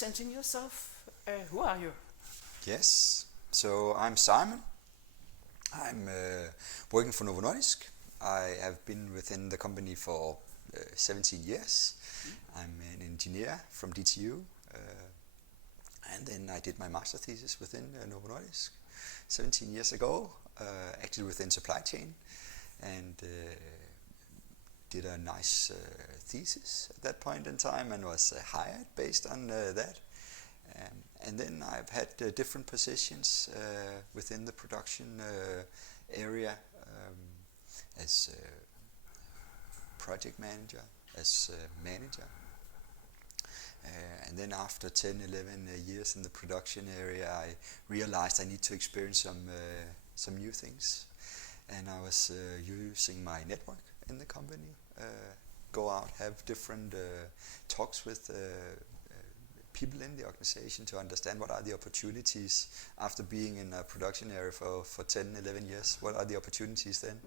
presenting yourself. Who are you? Yes, so I'm Simon. I'm working for Novo Nordisk. I have been within the company for 17 years. I'm an engineer from DTU, and then I did my master thesis within Novo Nordisk 17 years ago, actually within supply chain, and did a nice thesis at that point in time and was hired based on that. And then I've had different positions within the production area, as project manager, as manager. And then after 10, 11 years in the production area, I realized I need to experience some new things. And I was using my network in the company, go out, have different talks with people in the organization to understand what are the opportunities after being in a production area for 10, 11 years. What are the opportunities then?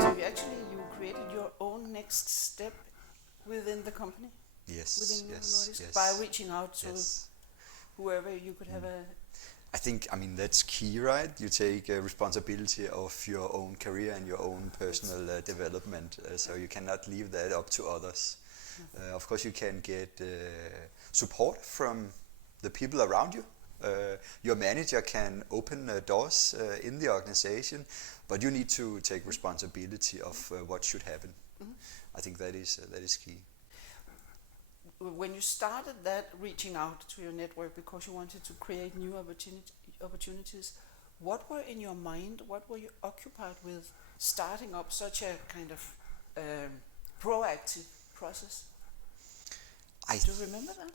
So you created your own next step within the company? Yes, within Novo yes, Nordisk, yes. by reaching out to Yes. whoever you could have a... I think, that's key, right? You take responsibility of your own career and your own personal development, so you cannot leave that up to others. Of course, you can get support from the people around you. Your manager can open doors in the organization, but you need to take responsibility of what should happen. I think that is key. When you started that, reaching out to your network because you wanted to create new opportunities, what were in your mind, what were you occupied with starting up such a kind of proactive process? Do you remember that?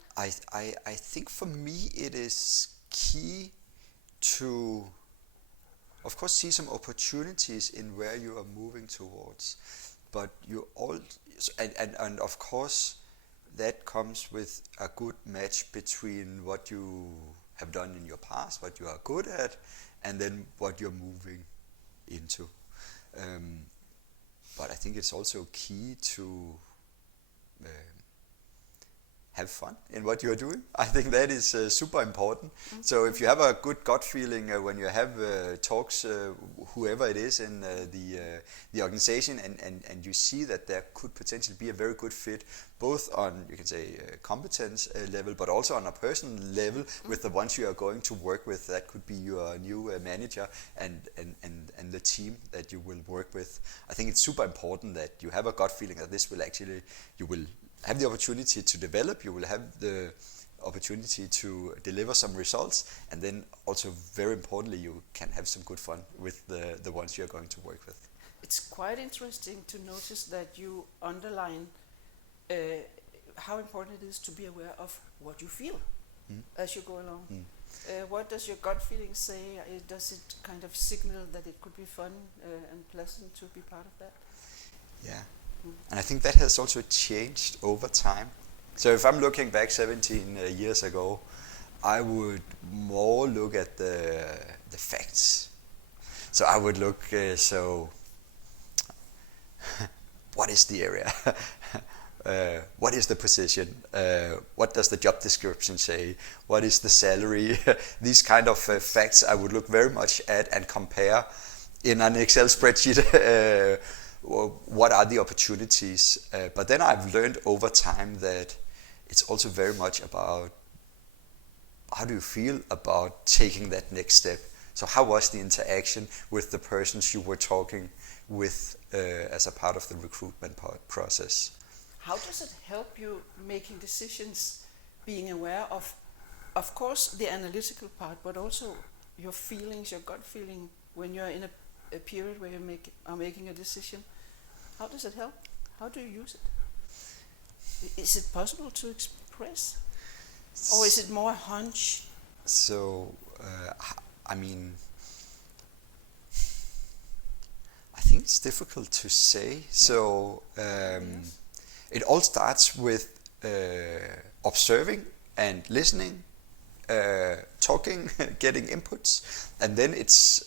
I think for me it is key to, of course, see some opportunities in where you are moving towards, but you all and of course that comes with a good match between what you have done in your past, what you are good at, and then what you're moving into. But I think it's also key to have fun in what you're doing. I think that is super important. So if you have a good gut feeling when you have talks, whoever it is in the organization, and you see that there could potentially be a very good fit, both on, you can say, competence level, but also on a personal level with the ones you are going to work with. That could be your new manager and the team that you will work with. I think it's super important that you have a gut feeling that this will actually, you will have the opportunity to develop, you will have the opportunity to deliver some results, and then also very importantly you can have some good fun with the ones you're going to work with. It's quite interesting to notice that you underline how important it is to be aware of what you feel as you go along. What does your gut feeling say? Does it kind of signal that it could be fun and pleasant to be part of that? Yeah. And I think that has also changed over time. So if I'm looking back 17 years ago, I would more look at the facts. So I would look, what is the area? What is the position? What does the job description say? What is the salary? These kind of facts I would look very much at and compare in an Excel spreadsheet. What are the opportunities? But then I've learned over time that it's also very much about how do you feel about taking that next step. So how was the interaction with the persons you were talking with as a part of the recruitment process? How does it help you making decisions, being aware of course, the analytical part, but also your feelings, your gut feeling when you're in a period where you are making a decision? How does it help? How do you use it? Is it possible to express? Or is it more a hunch? So, I think it's difficult to say. So, it all starts with observing and listening, talking, getting inputs, and then it's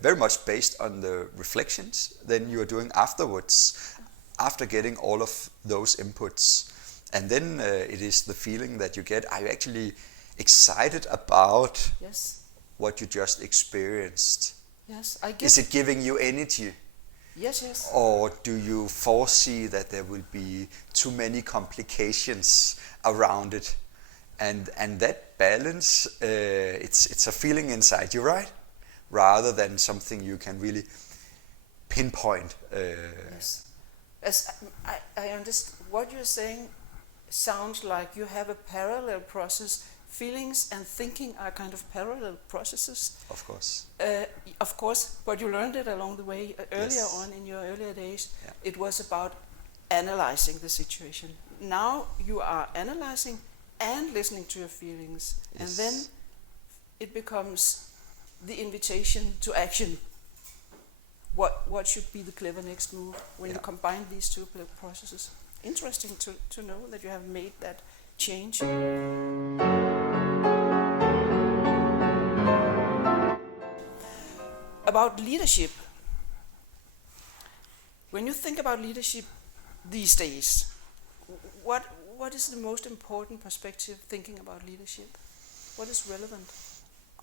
very much based on the reflections then you are doing afterwards. after getting all of those inputs, and then it is the feeling that you get, are you actually excited about Yes. what you just experienced? Yes, I Is guess. it giving you energy? Yes, yes. Or do you foresee that there will be too many complications around it? And that balance, it's a feeling inside you, right? Rather than something you can really pinpoint. Yes. As I understand what you're saying, sounds like you have a parallel process. Feelings and thinking are kind of parallel processes. Of course. Of course, but you learned it along the way. Earlier Yes. on in your earlier days, Yeah. it was about analyzing the situation. Now you are analyzing and listening to your feelings, and Yes. then it becomes the invitation to action. What should be the clever next move when you combine these two processes? Interesting to know that you have made that change. About leadership. When you think about leadership these days, what is the most important perspective thinking about leadership? What is relevant?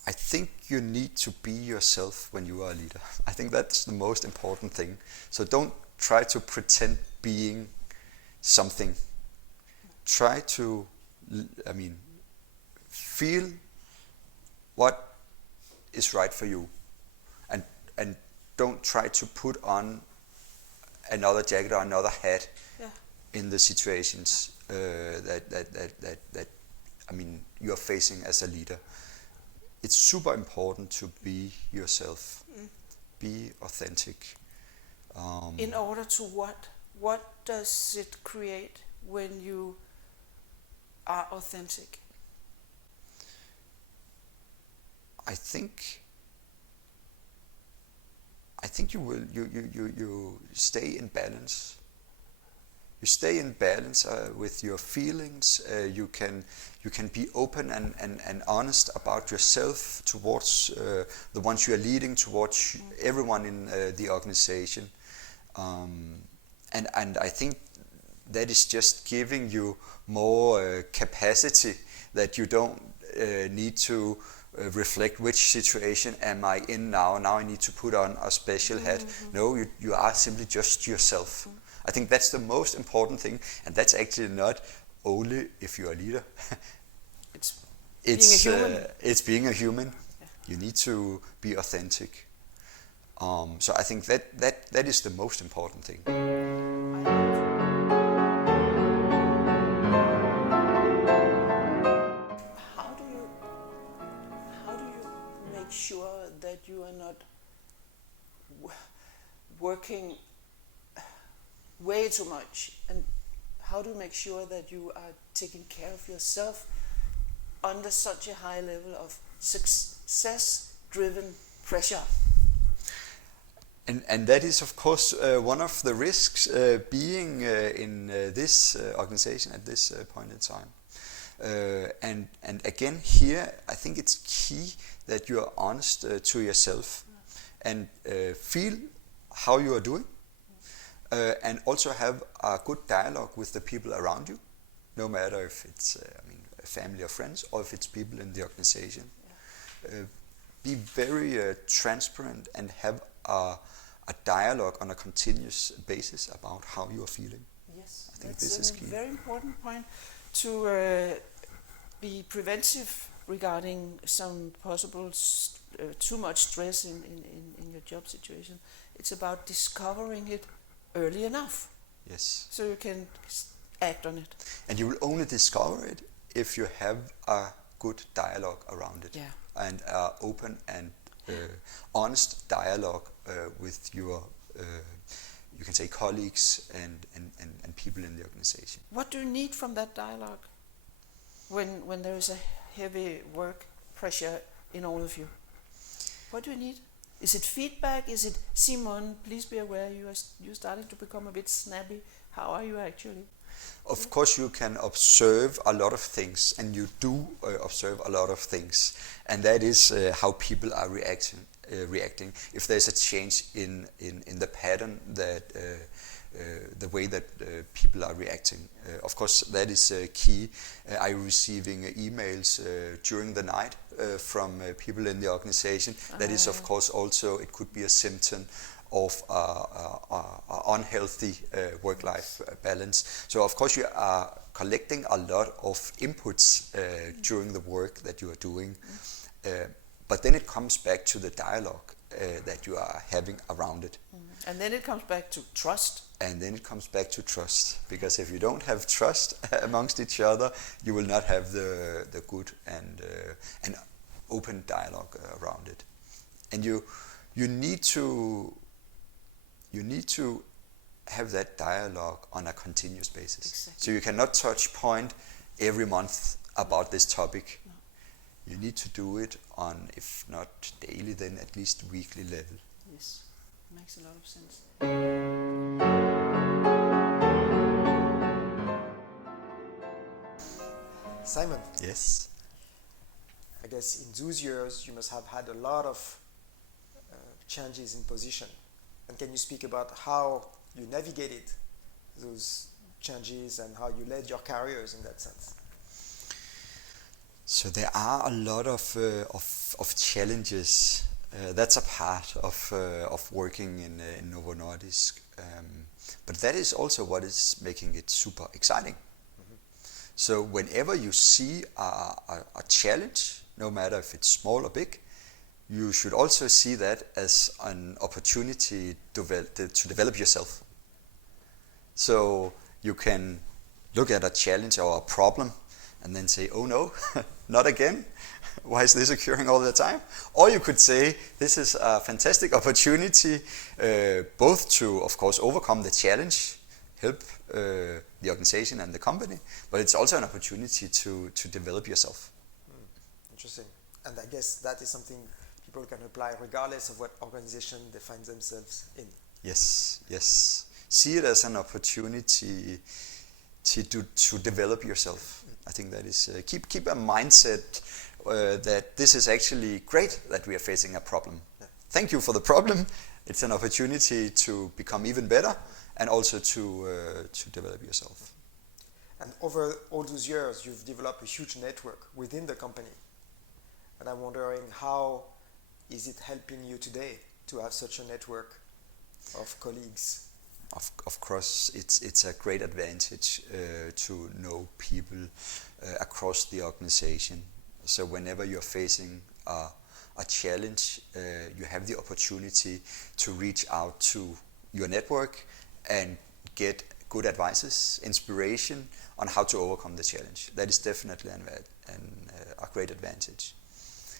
I think you need to be yourself when you are a leader. I think that's the most important thing. So don't try to pretend being something. Try to, feel what is right for you. And don't try to put on another jacket or another hat in the situations that you are facing as a leader. It's super important to be yourself. Be authentic. In order to what? What does it create when you are authentic? I think you stay in balance. You stay in balance with your feelings. You can be open and honest about yourself towards the ones you are leading, towards everyone in the organization. And I think that is just giving you more capacity, that you don't need to reflect which situation am I in now. Now I need to put on a special hat. No, you are simply just yourself. I think that's the most important thing, and that's actually not only if you're a leader. It's being a human. It's being a human. Yeah. You need to be authentic. So I think that is the most important thing. How do you make sure that you are not working way too much, and how do you make sure that you are taking care of yourself under such a high level of success-driven pressure? And that is, of course, one of the risks being in this organization at this point in time. And again, here, I think it's key that you are honest to yourself and feel how you are doing. And also have a good dialogue with the people around you, no matter if it's family or friends, or if it's people in the organization. Be very transparent and have a dialogue on a continuous basis about how you are feeling. Yes, I think that's this is key. A very important point to be preventive regarding some possible too much stress in your job situation. It's about discovering it early enough. Yes. So you can act on it. And you will only discover it if you have a good dialogue around it. Yeah. And open and honest dialogue with your, you can say, colleagues and people in the organization. What do you need from that dialogue when there is a heavy work pressure in all of you? What do you need? Is it feedback? Is it, Simon, please be aware you're starting to become a bit snappy. How are you actually? Of course, you can observe a lot of things, and you do observe a lot of things, and that is how people are reacting. If there's a change in the pattern that the way that people are reacting. Of course, that is key. I'm receiving emails during the night from people in the organization. That is, of course, also, it could be a symptom of unhealthy work-life balance. So, of course, you are collecting a lot of inputs during the work that you are doing. But then it comes back to the dialogue that you are having around it. And then it comes back to trust. And then it comes back to trust, because if you don't have trust amongst each other, you will not have the good and open dialogue around it. And you need to have that dialogue on a continuous basis. Exactly. So you cannot touch point every month about this topic. No. You need to do it on, if not daily, then at least weekly level. Yes, makes a lot of sense. Simon, Yes. I guess in those years you must have had a lot of changes in position. And can you speak about how you navigated those changes and how you led your careers in that sense? So there are a lot of challenges. That's a part of working in Novo Nordisk. But that is also what is making it super exciting. So whenever you see a challenge, no matter if it's small or big, you should also see that as an opportunity to develop yourself. So you can look at a challenge or a problem and then say, oh no, not again. Why is this occurring all the time? Or you could say, this is a fantastic opportunity both to, of course, overcome the challenge, help the organization and the company, but it's also an opportunity to develop yourself. Interesting. And I guess that is something people can apply regardless of what organization they find themselves in. Yes, yes. See it as an opportunity to develop yourself. I think that is keep a mindset that this is actually great that we are facing a problem. Yeah. Thank you for the problem. It's an opportunity to become even better and also to develop yourself. And over all those years, you've developed a huge network within the company. And I'm wondering, how is it helping you today to have such a network of colleagues? Of course, it's a great advantage to know people across the organization. So whenever you're facing a challenge, you have the opportunity to reach out to your network and get good advices, inspiration on how to overcome the challenge. That is definitely a great advantage.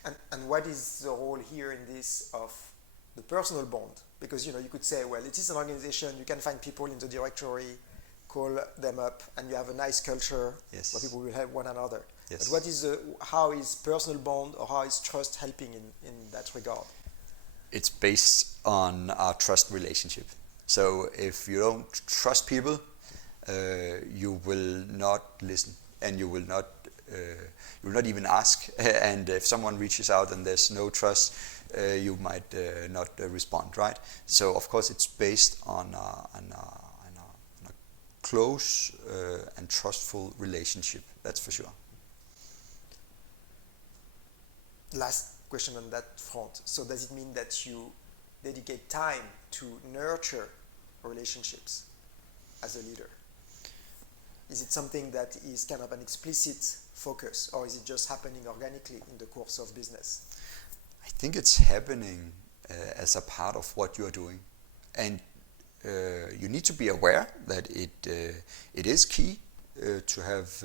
And what is the role here in this of the personal bond? Because you could say, well, it is an organization, you can find people in the directory, call them up, and you have a nice culture. Yes. Where people will help one another. Yes. But how is personal bond or how is trust helping in that regard? It's based on our trust relationship. So if you don't trust people, you will not listen, and you will not even ask. And if someone reaches out and there's no trust, you might not respond, right? So of course it's based on a close and trustful relationship. That's for sure. Last question on that front. So does it mean that you dedicate time to nurture relationships as a leader? Is it something that is kind of an explicit focus, or is it just happening organically in the course of business? I think it's happening as a part of what you are doing, and you need to be aware that it is key to have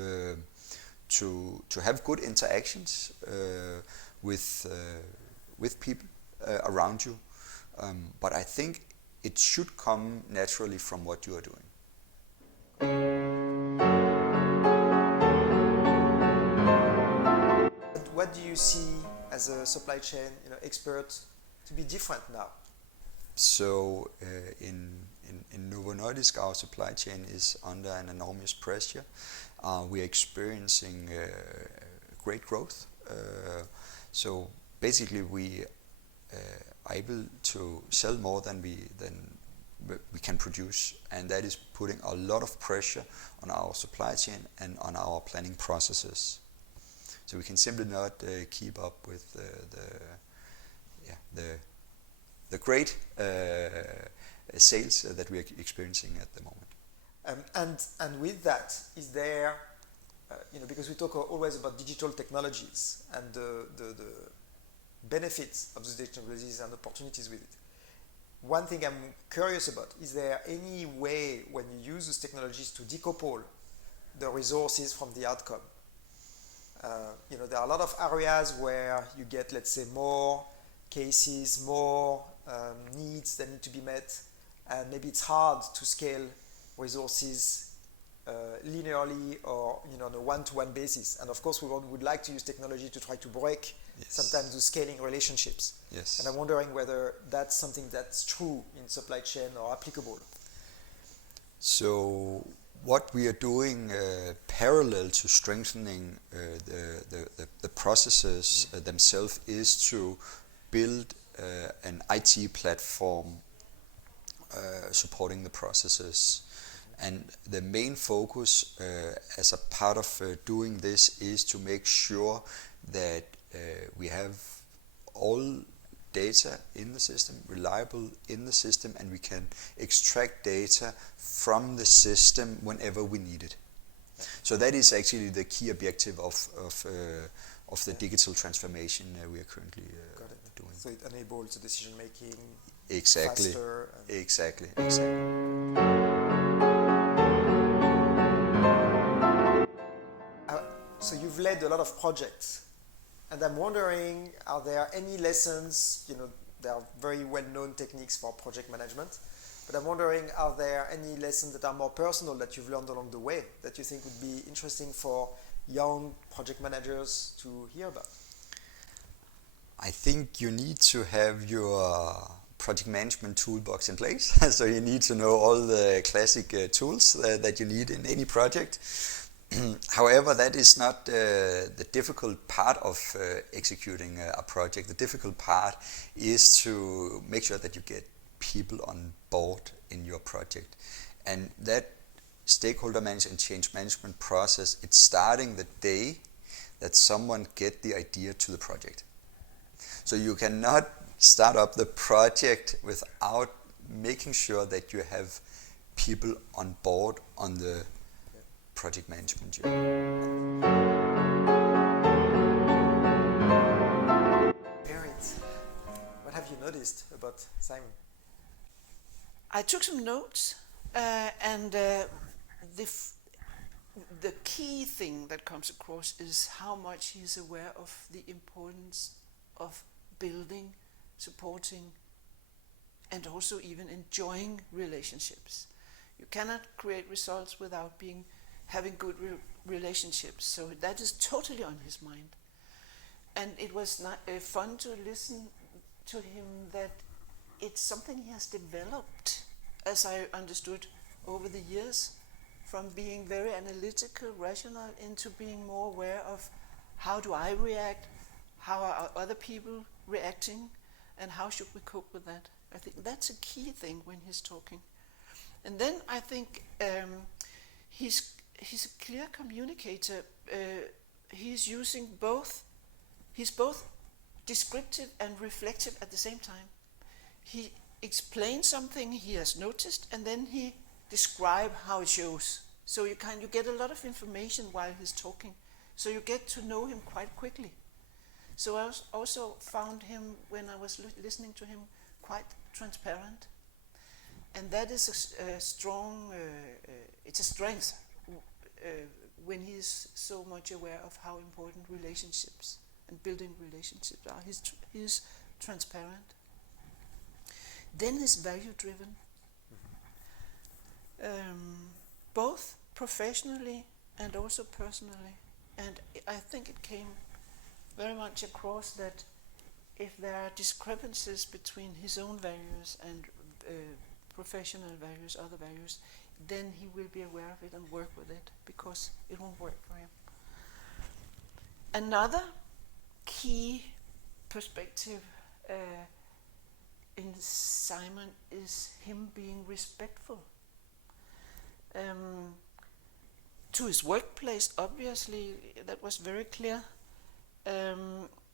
good interactions with people around you, but I think it should come naturally from what you are doing. What do you see as a supply chain expert to be different now? So in Novo Nordisk, our supply chain is under an enormous pressure. We are experiencing great growth. So basically, we are able to sell more than we can produce, and that is putting a lot of pressure on our supply chain and on our planning processes. So we can simply not keep up with the great sales that we are experiencing at the moment. And with that, is there, because we talk always about digital technologies and the benefits of those technologies and opportunities with it. One thing I'm curious about, is there any way when you use those technologies to decouple the resources from the outcome? There are a lot of areas where you get, let's say, more cases, more needs that need to be met, and maybe it's hard to scale resources linearly or on a one-to-one basis. And of course, we would like to use technology to try to break sometimes the scaling relationships. Yes. And I'm wondering whether that's something that's true in supply chain or applicable. So what we are doing parallel to strengthening the processes themselves is to build an IT platform supporting the processes. And the main focus as a part of doing this is to make sure that we have all data in the system, reliable in the system, and we can extract data from the system whenever we need it. So that is actually the key objective of the digital transformation we are currently doing. So it enables the decision making Exactly. faster. Exactly. So you've led a lot of projects, and I'm wondering, are there any lessons, there are very well-known techniques for project management, but I'm wondering, are there any lessons that are more personal that you've learned along the way that you think would be interesting for young project managers to hear about? I think you need to have your project management toolbox in place. So you need to know all the classic tools that you need in any project. However, that is not the difficult part of executing a project. The difficult part is to make sure that you get people on board in your project. And that stakeholder management and change management process, it's starting the day that someone get the idea to the project. So you cannot start up the project without making sure that you have people on board on the project management journey. Berit, what have you noticed about Simon? I took some notes, and the key thing that comes across is how much he's aware of the importance of building, supporting, and also even enjoying relationships. You cannot create results without having good relationships. So that is totally on his mind. And it was fun to listen to him that it's something he has developed, as I understood, over the years, from being very analytical, rational, into being more aware of how do I react, how are other people reacting, and how should we cope with that. I think that's a key thing when he's talking. And then I think he's a clear communicator. He's both descriptive and reflective at the same time. He explains something he has noticed, and then he describes how it shows. So you get a lot of information while he's talking. So you get to know him quite quickly. So I also found him, when I was listening to him, quite transparent. And that is a strong, it's a strength when he's so much aware of how important relationships and building relationships are. He's transparent. Then he's value-driven, both professionally and also personally. And I think it came very much across that if there are discrepancies between his own values and professional values, other values, then he will be aware of it and work with it, because it won't work for him. Another key perspective in Simon is him being respectful. To his workplace, obviously, that was very clear.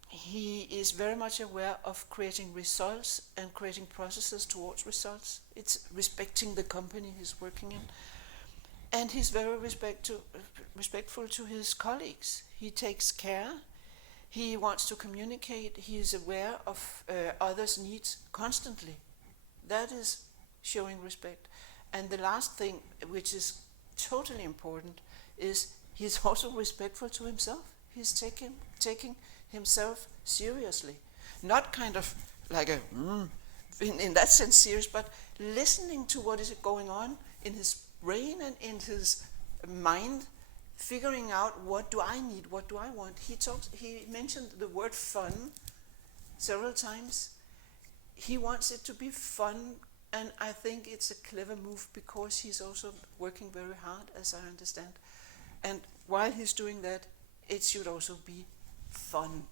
He is very much aware of creating results and creating processes towards results. It's respecting the company he's working in. And he's very respectful to his colleagues. He takes care. He wants to communicate. He is aware of others' needs constantly. That is showing respect. And the last thing, which is totally important, is he's also respectful to himself. He's taking himself seriously. Not kind of like a, in that sense serious, but listening to what is going on in his brain and in his mind, figuring out what do I need, what do I want. He mentioned the word fun several times. He wants it to be fun, and I think it's a clever move because he's also working very hard, as I understand. And while he's doing that, it should also be fun.